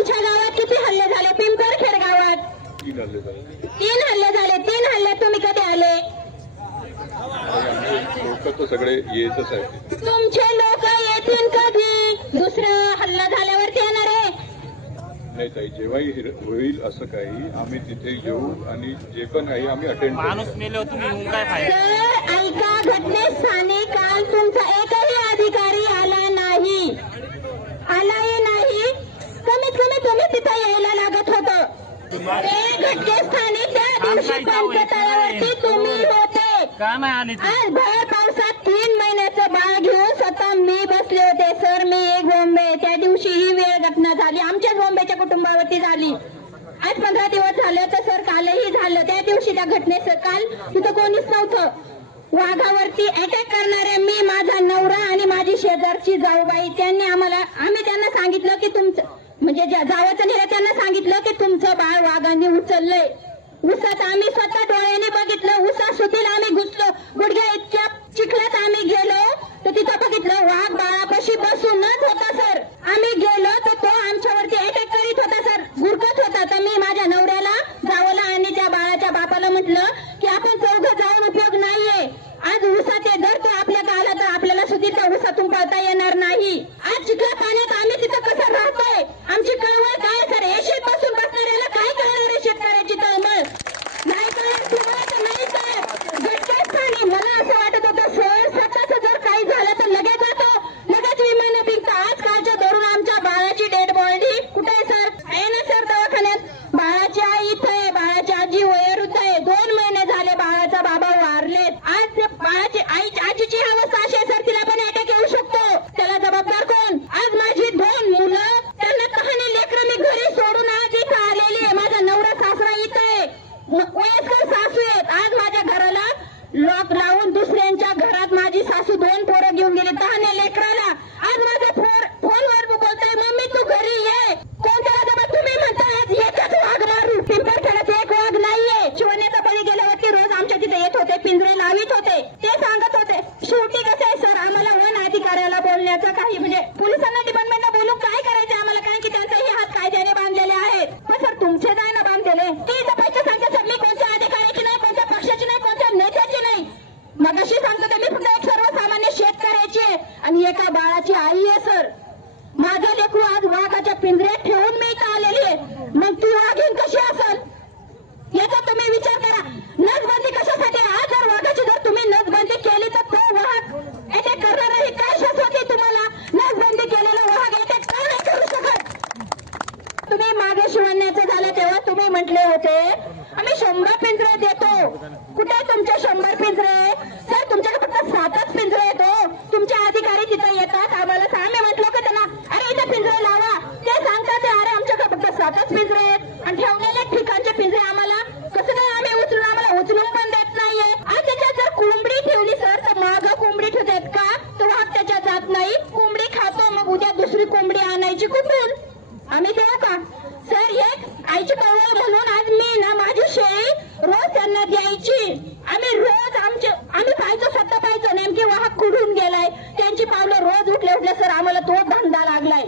आमच्या गावात किती हल्ले झाले? पिंपरखेड गावात तीन हल्ले झाले. तीन हल्ले झाले तीन हल्ल्यात तुम्ही कधी आले? लोक सगळे येतच तुमचे लोक येतील कधी? दुसरा हल्ला झाल्यावरती येणार आहे. नाही ताई जेव्हाही हिर- होईल असं काही आम्ही तिथे येऊ आणि जे पण आहे आम्ही अटेंड माणूस मेले तुम्ही ऐका घटनेस्थानी काल तुमचा एकही अधिकारी आला नाही. घटनेस्थानी त्या दिवशी पंचतळावरती तुम्ही होते? आज भर पावसात तीन महिन्याचं बाळ घेऊन स्वतः मी बसले होते. सर मी एक बॉम्बे. त्या दिवशी ही वेळ घटना झाली. आमच्याच बॉम्बेच्या कुटुंबावरती झाली. आज पंधरा दिवस झाले तर सर कालही झालं. त्या दिवशी त्या घटनेचं काल तिथं कोणीच नव्हतं. वाघावरती अटॅक करणारे मी माझा नवरा आणि माझी शेजारची जाऊबाई त्यांनी आम्हाला आम्ही त्यांना सांगितलं की तुमचं म्हणजे ज्या जावचं नेलं त्यांना सांगितलं की तुमचं बाळ वाघाने उचललंय. उसात आम्ही स्वतः डोळ्याने बघितलं उसा सुधील आम्ही घुसलो. गुडघ्या इतक्या चिखलात आम्ही गेलो तर तिथं बघितलं वाघ बाळापाशी बसूनच होता सर. आम्ही गेलो तर तो आमच्यावरती अटॅक करीत होता सर. गुरकत होता. तर मी माझ्या नवऱ्याला जावला आणि त्या बाळाच्या बापाला म्हटलं की आपण चौघ जाऊन उपयोग नाहीये. आज उसात आहे जर तो आपल्या आला तर आपल्याला सुधीर उसातून पळता येणार नाही. आज चिखला पाण्यात आम्ही आमची कळवळ काय सर एशीत बसून बसणाऱ्याला काय कळणार आहे शेतकऱ्याची तळमळ नाही कळणार तुम्हाला तर नाही सर घटनास्थानी मला असं वाटत होतं सर स्वतःच जर काही झालं तर लगेच जातो लगेच विमान पिकतं आजकालच्या धरून आमच्या बाळाची डेड बॉडी कुठे आहे सर आहे ना सर दवाखान्यात बाळाची आई इथं आहे बाळाची आजी वयोवृद्ध आहे दोन महिने झाले बाळाचा बाबा वारलेत आज ते बाळाची आई आजीची अवस्था अशी आहे सर तिला पण अटॅक येऊ शकतो त्याला जबाबदार कोण आज माझी दोन मुलं त्यांना तहाने लेकरं मी घरी सोडून आज इथं आलेली आहे माझा नवरा सासरा इथं आहे म- वयस्कर सासू आहेत आज माझ्या घराला लॉक लावून दुसऱ्यांच्या घरात माझी सासू दोन पोरं घेऊन गेली तहाने लेकराला आज माझा फोन फोनवर बोलतोय मम्मी तू घरी ये कोण त्याला जबाब तुम्ही म्हणताय आज एकच वाघ मारू पिंपरखेडात एक वाघ नाहीये शिवण्याचा बळी गेल्यावरती रोज आमच्या तिथे येत होते पिंजरे लावित होते ते सांगत होते शेवटी कसं आहे सर आम्हाला वन अधिकाऱ्याला बोलण्याचं काही म्हणजे पोलिसांना डिपार्टमेंटला बोलून काय करायचं आम्हाला? कारण की त्यांचाही हात कायद्याने बांधलेले आहेत. पण सर तुमचे काय ना बांधलेले? ते इथं पैसे सांगते सर मी कोणत्या अधिकाऱ्याची नाही कोणत्या पक्षाची नाही कोणत्या नेत्याची नाही. मग अशी सांगतो ते मी फक्त एक सर्वसामान्य शेतकऱ्याची आहे आणि एका बाळाची आई आहे सर. माझं लेखू आज वाघाच्या तुम्ही म्हटले होते आम्ही शंभर पिंजरे देतो. कुठे तुमचे शंभर पिंजरे? सर तुमच्याकडे फक्त सातच पिंजरे येतो हो. तुमचे अधिकारी तिथे येतात. आम्हाला सांग. मी म्हटलो का त्यांना अरे इथे पिंजरे लावा. ते सांगतात अरे आमच्याकडे फक्त सातच पिंजरे आहेत. आणि ठेवलेले ठिकाणचे पिंजरे आम्हाला कसं काय आम्ही उचलून आम्हाला उचलून पण देत नाहीये. आणि त्याच्यात जर कोंबडी ठेवली सर तर माग कोंबडी ठेवतात का? तो वाघ त्याच्यात जात नाही. कोंबडी खातो मग उद्या दुसरी कोंबडी आणायची कुठून? आम्ही देऊ का? सर एक आईची पवळ म्हणून आज मी ना माझी शेळी रोज त्यांना द्यायची. आम्ही रोज आमचे आम्ही पाहिजे स्वतः पाहिजे नेमके वाहक कुठून गेलाय? त्यांची पावलं रोज उठले उठल्या सर आम्हाला तो धंदा लागलाय.